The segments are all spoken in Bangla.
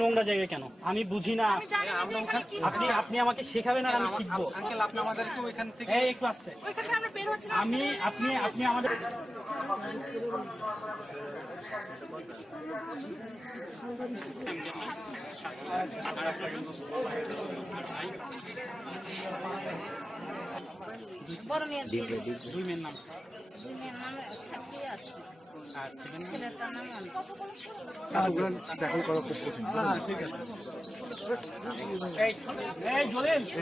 নোংরা জায়গায় কেন আমি বুঝি না। আপনি আমাকে শেখাবেন আর আমি শিখবো। একটু আসতে আপনি আমাদের দুই মেয়ের নাম ট্যাকল করা খুব কঠিন। ঠিক আছে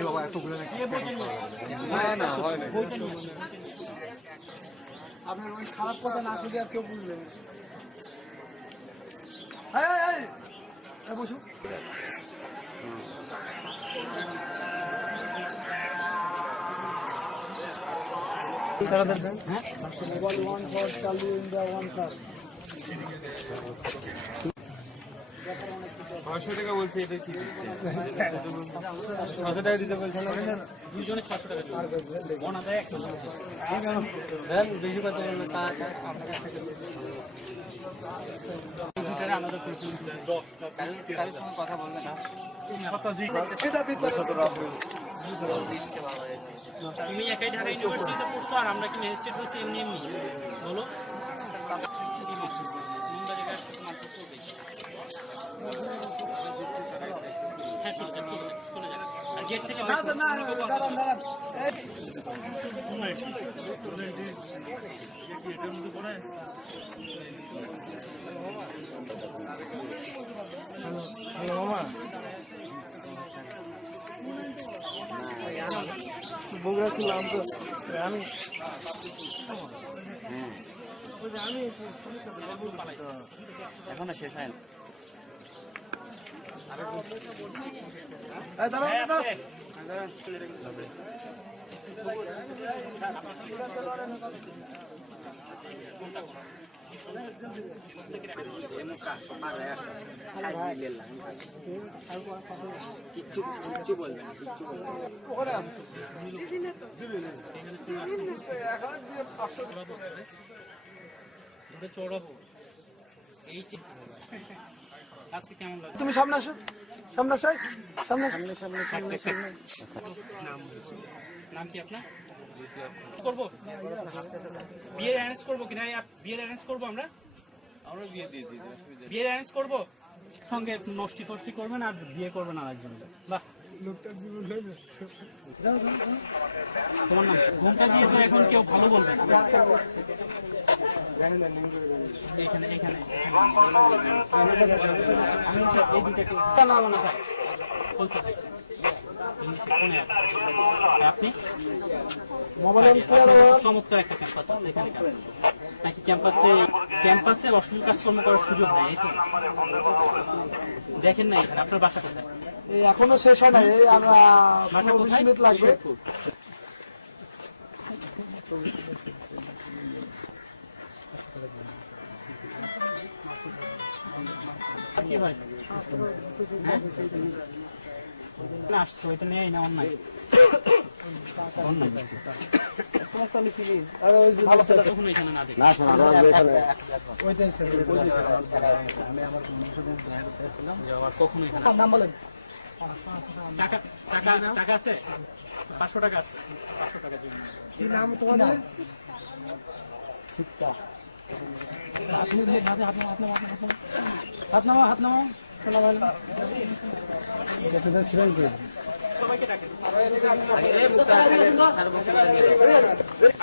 বাবা এতগুলো আপনার ওই খারাপ কথা না শুনে আর কেউ বুঝবেন। বসুন টাকা বলছে, এটা কি 600 টাকা দিতে বলছে না? দুজনে 600 টাকা বেশি কথা কথা বলবে না। তুমি একাই ঢাকা ইউনিভার্সিটিতে পড়ছো আর আমরা কি ম্যাজিস্ট্রেট করছি এমনি এমনি? বলো হ্যাঁ চলে যান আর গেট থেকে বগুড়া ছিলাম তো আমি এখনো শেষ হয় না। কিচ্ছু বলবেন চড়াবো এই আজকে কেমন লাগে? তুমি সামনে আসো, সামনে আসো, সামনে নাম কি আপনার? করবো বিয়ের অ্যারেঞ্জ করবো কিনা? বিয়ের অ্যারেঞ্জ করবো আমরা বিয়ে দিয়ে দিই। বিয়ের অ্যারেঞ্জ করবো, সঙ্গে নষ্টি ফষ্টি করবেন আর বিয়ে করবেন আর একজন। বাহ, লোকটার জীবন তোমার নাম ঘুমটা দিয়ে তো এখন কেউ ভালো বলবে না। এখানে এখানে আমি এই দুটাকে নাম না ভাই বলছি। আপনি চমৎকার একটা ক্যাম্পাস আছে এখানে, নাকি ক্যাম্পাসে অশ্লীল কাজকর্ম করার সুযোগ নেই? দেখেন না এখানে। আপনার বাসা কোথায়? এখনো শেষ হয় না, আমরা 20 মিনিট লাগবে। কি ভাই আসছো, এটা নেই না অন্যায়? টাকা আছে 500 টাকা আছে। 500 টাকা কি নাম তোমাদের? হাত নামা, হাত নামা।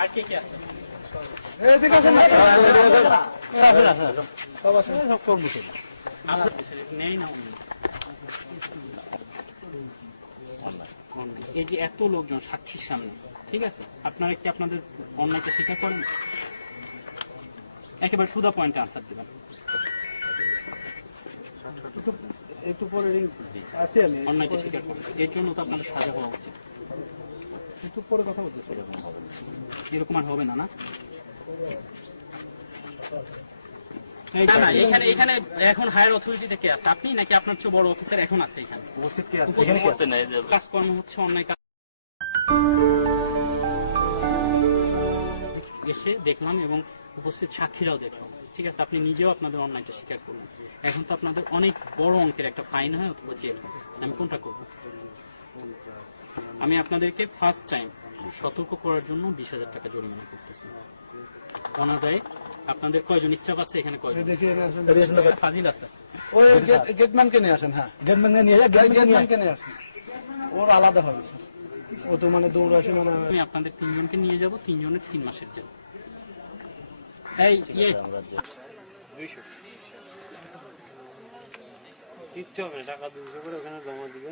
আর কে কে আছে? এই যে এত লোকজন সাক্ষীর সামনে, ঠিক আছে, আপনারা কি আপনাদের অন্যায়টা স্বীকার করেন? একেবারে টু দা পয়েন্টে আনসার দেবেন। একটু পরে অন্যায়টা স্বীকার করেন, এর জন্য তো আপনাদের সাজা হওয়া উচিত। একটু পরে কথা বলতে এরকম আর হবে না, না? এখানে এখন হায়ার অথরিটি থেকে আছে আপনি, নাকি আপনার চেয়ে বড় অফিসার এখন আছে এখানে? কাজকর্ম হচ্ছে অন্যায় কাজ। এসে দেখলাম এবং উপস্থিত সাক্ষীরাও দেখলাম। ঠিক আছে, আপনি নিজেও আপনাদের অন্যায়টা স্বীকার করলেন। এখন তো আপনাদের অনেক বড় অঙ্কের একটা ফাইন হয় অথবা জেল হয়। আমি কোনটা করব? আমি আপনাদেরকে ফার্স্ট টাইম সতর্ক করার জন্য 20,000 টাকা জরিমানা করতেছি। অনাদায়ে আপনাদের কয়জন স্টাফ আছে এখানে? কয়জন? ফাজিল আছে। ওই গেটম্যানকে নিয়ে আসেন। হ্যাঁ, গেটম্যানকে নিয়ে আসেন। ওর আলাদা হবে স্যার। ও তো মানে দৌড়াশি মানে আমি আপনাদের 3 জনকে নিয়ে যাব, 3 জনের 3 মাসের জেল। এই কিচ্ছু হবে না, টাকা 200 করে ওখানে জমা দিবে।